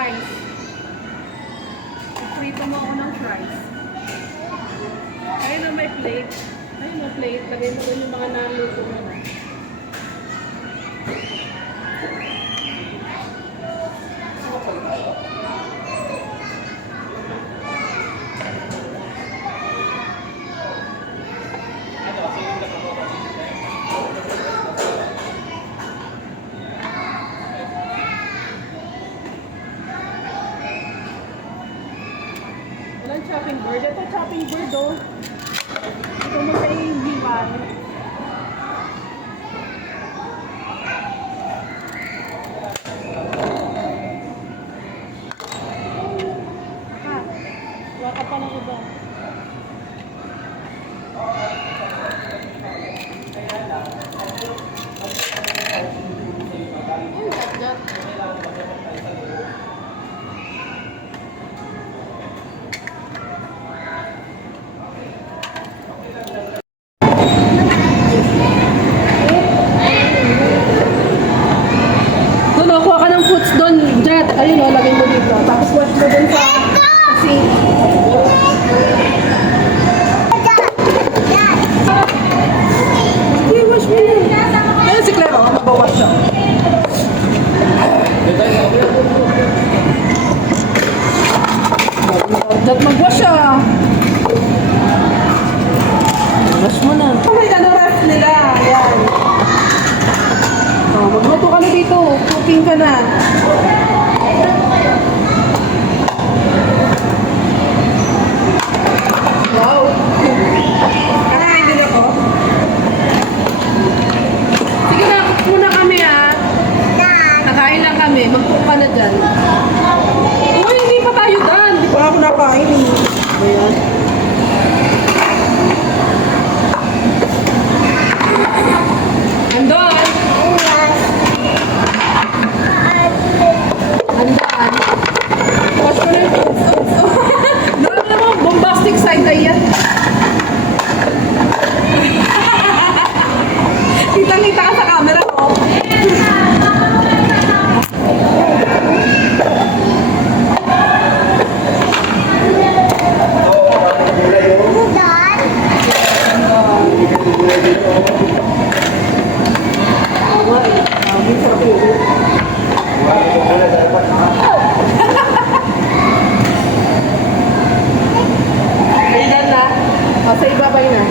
fries. Prito mo ako ng fries. Ayun na may plate. Ayun na plate. Lagay mo doon yung mga naluto mo na. Walang chopping board. Ito chopping board oh. Ito mo sa ihiwan. Waka pa ng iba. Kuha ka ng foods doon, Jet. Ayun o, lagay mo dito. Tapos wash mo doon sa sink. Okay, wash mo yun. Ayun si Claire, magbawash siya. Jet, magwash siya. Wash mo na. Okay, ano ref nila. Ayan. Magluto ka na dito. Cooking ka na. Wow. Kakain din ako. Sige na, cook muna kami ah. Nakain lang kami. Mag-cook ka na dyan. Uy, hindi pa tayo dyan. Hindi pa ako nakain. Ayan. Andon. Handaan. Wash ko na yung Doon na mo, bombastic side eye yan. Kitang-kita ka sa camera ko. Sa ibabay na.